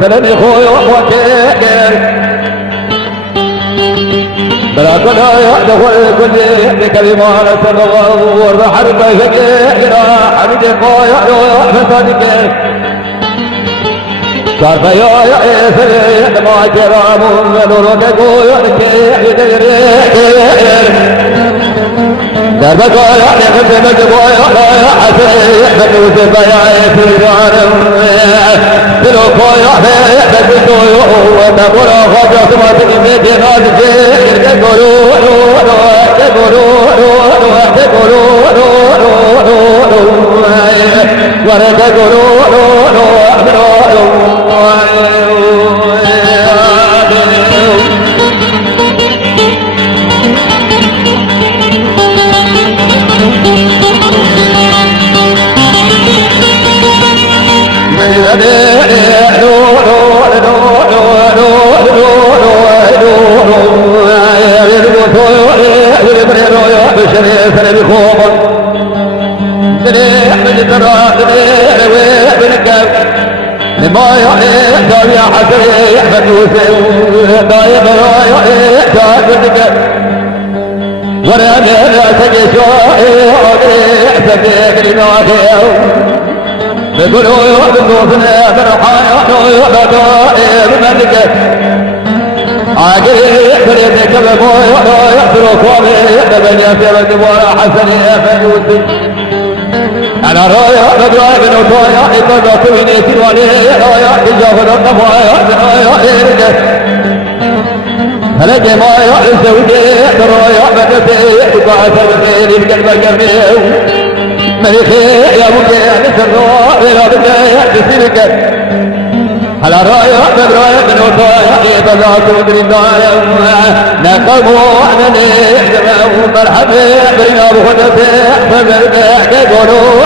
فلن يخوي وكيل بلا كنا يدخل كل كلمة سنغور حرب فكير حمد قوي فصدق صار فيا يسري ما كرام نورك قوي كير درب قوي يخدمك قوي حسين فنوس فيا يسري بلو قوي فكتوي ونقول خبر ما تنمي ناس كير لما يحيي يا حسري فنوس دايم يحيي ولا تجي شوي سبيك لناخي بقولوا بنوفنا برحايا بدائر ملك عاقل فريد كببو يحضروا قومي ببن يسير الدبور حسني فنوس أنا رايا بدراي بن وطايا إذا كوني سواني رايا بجافر النفايا رايا هلك ما يعزوجي رايا بدتي وقعت الخير القلب الجميل ملكي يا بوكي نسر رايا بدايا بسيرك على رايا بدراي بن وطايا إذا كوني دايا نقموا عنني مرحبا بين أبو خدتي فبربح تقولوا